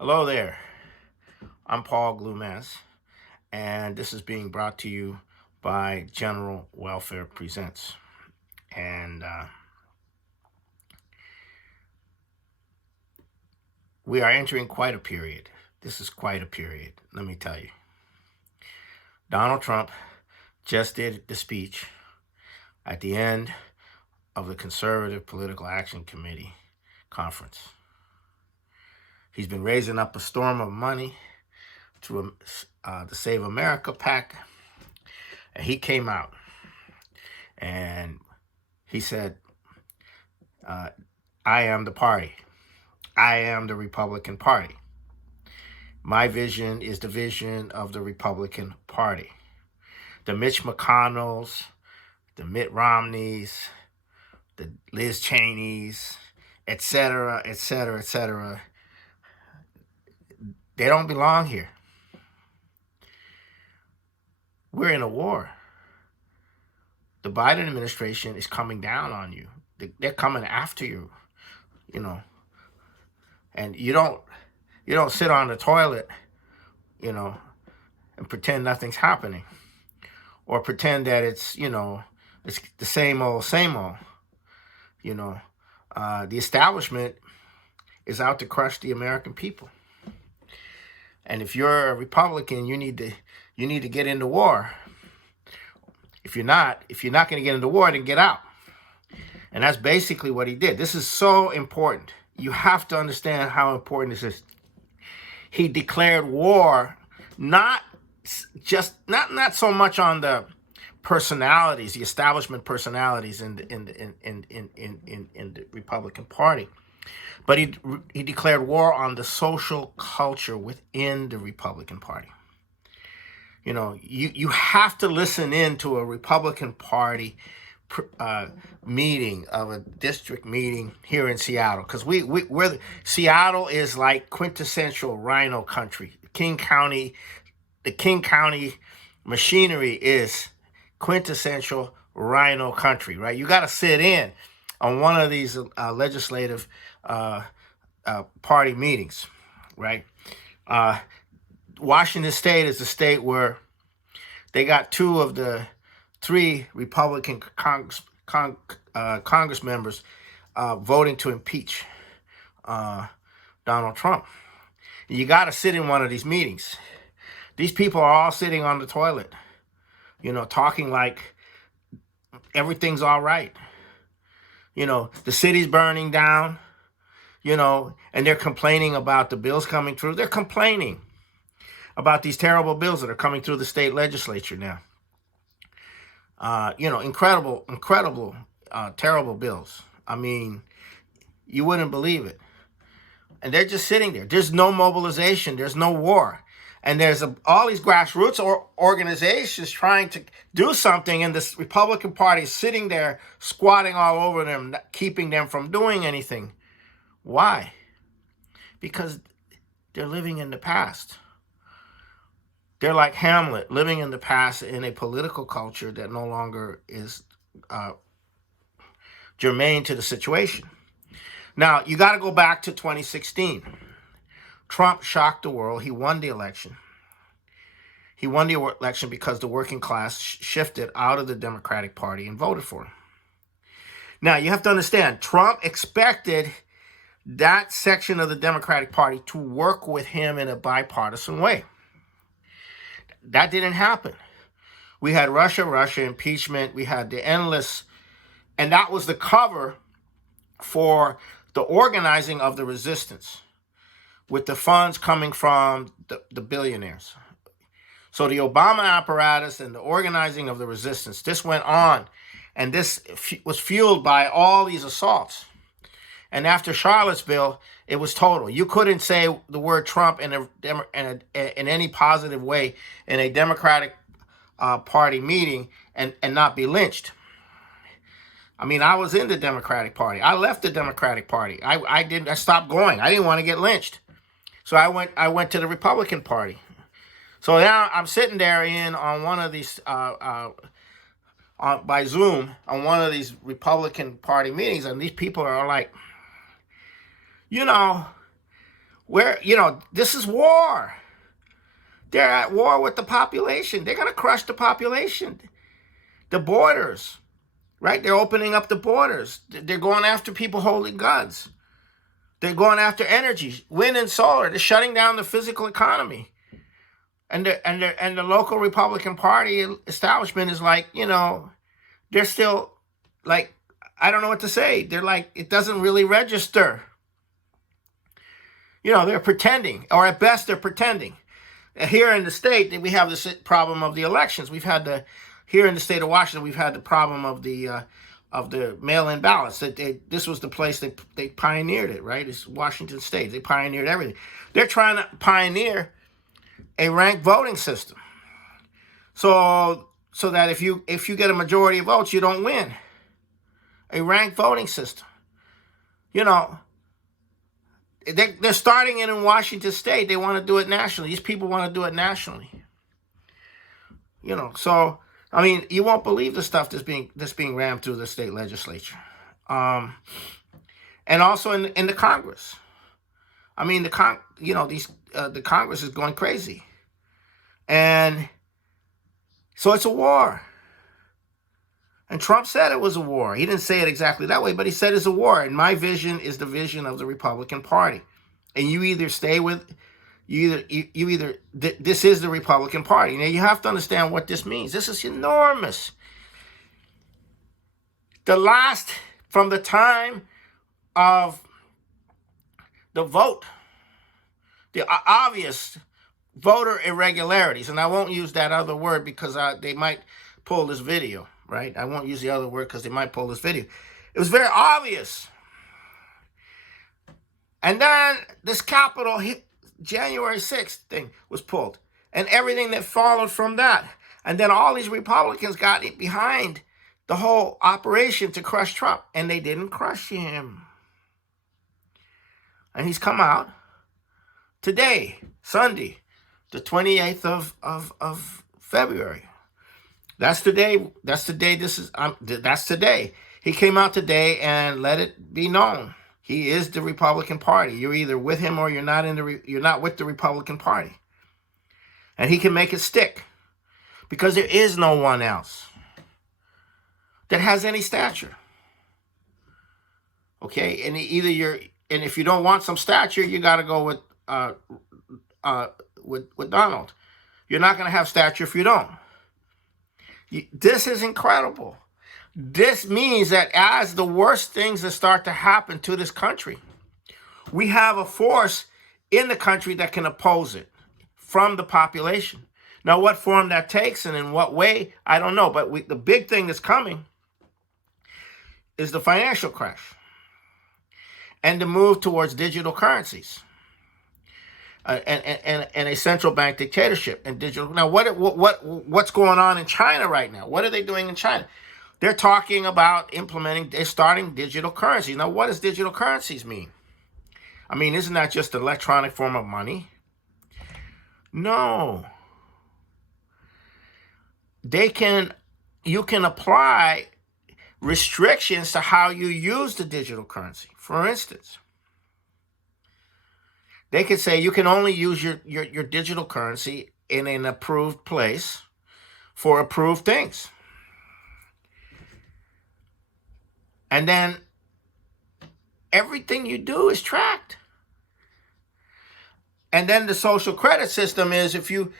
Hello there. I'm Paul Glumaz, and this is being brought to you by General Welfare Presents. And we are entering quite a period. This is quite a period, let me tell you. Donald Trump just did the speech at the end of the Conservative Political Action Committee conference. He's been raising up a storm of money to the Save America PAC, and he came out and he said, I am the party. I am the Republican Party. My vision is the vision of the Republican Party. The Mitch McConnells, the Mitt Romneys, the Liz Cheneys, etc., etc., etc., they don't belong here. We're in a war. The Biden administration is coming down on you. They're coming after you, and you don't sit on the toilet, and pretend nothing's happening, or pretend that it's the same old. The establishment is out to crush the American people. And if you're a Republican, you need to get into war. If you're not going to get into war, then get out. And that's basically what he did. This is so important. You have to understand how important this is. He declared war not so much on the personalities, the establishment personalities in the Republican Party, but he declared war on the social culture within the Republican Party. You have to listen in to a Republican Party meeting of a district meeting here in Seattle, because Seattle is like quintessential rhino country. The King County machinery is quintessential rhino country, right? You got to sit in on one of these legislative party meetings, right? Washington State is the state where they got two of the three Republican Congress members voting to impeach Donald Trump. You got to sit in one of these meetings. These people are all sitting on the toilet, talking like everything's all right. The city's burning down, and they're complaining about the bills coming through. They're complaining about these terrible bills that are coming through the state legislature now. Incredible, terrible bills. I mean, you wouldn't believe it. And they're just sitting there. There's no mobilization. There's no war. And there's all these grassroots organizations trying to do something, and this Republican Party is sitting there squatting all over them, keeping them from doing anything. Why? Because they're living in the past. They're like Hamlet, living in the past in a political culture that no longer is germane to the situation. Now, you got to go back to 2016. Trump shocked the world. He won the election. He won the election because the working class shifted out of the Democratic Party and voted for him. Now, you have to understand, Trump expected that section of the Democratic Party to work with him in a bipartisan way. That didn't happen. We had Russia impeachment. We had the endless, and that was the cover for the organizing of the resistance, with the funds coming from the billionaires. So the Obama apparatus and the organizing of the resistance, this went on, and this was fueled by all these assaults. And after Charlottesville, it was total. You couldn't say the word Trump in any positive way in a Democratic Party meeting and not be lynched. I mean, I was in the Democratic Party. I left the Democratic Party. I stopped going. I didn't want to get lynched. So I went to the Republican Party. So now I'm sitting there on one of these by Zoom on one of these Republican Party meetings, and these people are like, where, this is war. They're at war with the population. They're going to crush the population. The borders, right? They're opening up the borders. They're going after people holding guns. They're going after energy, wind and solar. They're shutting down the physical economy. And the local Republican Party establishment is like, they're still like, I don't know what to say. They're like, it doesn't really register. They're pretending, or at best they're pretending. Here in the state, we have this problem of the elections. Here in the state of Washington, we've had the problem of the mail-in ballots. This was the place they pioneered it, right? It's Washington State. They pioneered everything. They're trying to pioneer a ranked voting system, so that if you get a majority of votes, you don't win. A ranked voting system. They're starting it in Washington State. They want to do it nationally. These people want to do it nationally. So I mean, you won't believe the stuff that's being rammed through the state legislature, and also in the Congress. I mean, the Congress is going crazy, and so it's a war. And Trump said it was a war. He didn't say it exactly that way, but he said it's a war. And my vision is the vision of the Republican Party. And you either stay with, this is the Republican Party. Now, you have to understand what this means. This is enormous. From the time of the vote, the obvious voter irregularities, and I won't use that other word because they might pull this video. Right? I won't use the other word because they might pull this video. It was very obvious. And then this Capitol January 6th thing was pulled. And everything that followed from that. And then all these Republicans got behind the whole operation to crush Trump. And they didn't crush him. And he's come out today, Sunday, the 28th of February. That's today. That's today. That's today. He came out today and let it be known. He is the Republican Party. You're either with him or you're not you're not with the Republican Party. And he can make it stick because there is no one else that has any stature. Okay, and if you don't want some stature, you got to go with Donald. You're not going to have stature if you don't. This is incredible. This means that as the worst things that start to happen to this country, we have a force in the country that can oppose it from the population. Now, what form that takes and in what way, I don't know. But the big thing that's coming is the financial crash and the move towards digital currencies. And a central bank dictatorship and digital. Now, what's going on in China right now? What are they doing in China? They're talking about they're starting digital currencies. Now, what does digital currencies mean? I mean, isn't that just an electronic form of money? No. You can apply restrictions to how you use the digital currency. For instance, they could say you can only use your digital currency in an approved place for approved things. And then everything you do is tracked. And then the social credit system is if you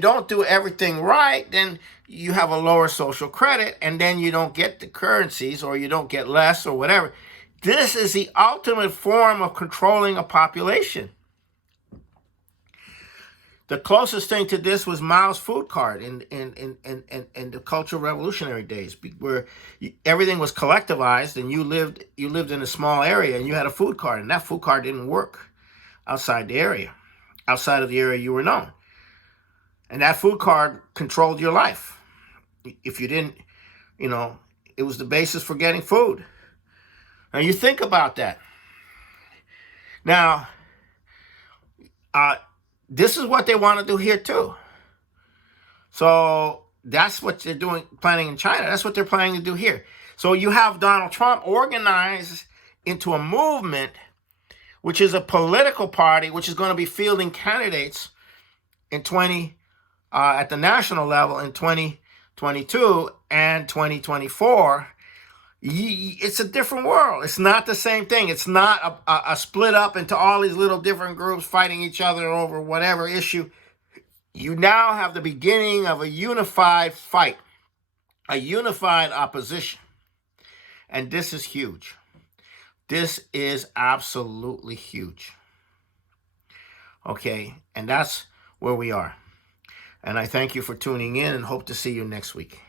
don't do everything right, then you have a lower social credit, and then you don't get the currencies, or you don't get less, or whatever. This is the ultimate form of controlling a population. The closest thing to this was Mao's food card in the Cultural Revolutionary days, where everything was collectivized, and you lived in a small area, and you had a food card, and that food card didn't work outside of the area you were known. And that food card controlled your life. If you didn't, it was the basis for getting food. Now, you think about that. Now, this is what they want to do here, too. So that's what they're planning in China. That's what they're planning to do here. So you have Donald Trump organized into a movement which is a political party which is going to be fielding candidates in at the national level in 2022 and 2024. It's a different world. It's not the same thing. It's not a split up into all these little different groups fighting each other over whatever issue. You now have the beginning of a unified fight, a unified opposition. And this is huge. This is absolutely huge. Okay, and that's where we are. And I thank you for tuning in and hope to see you next week.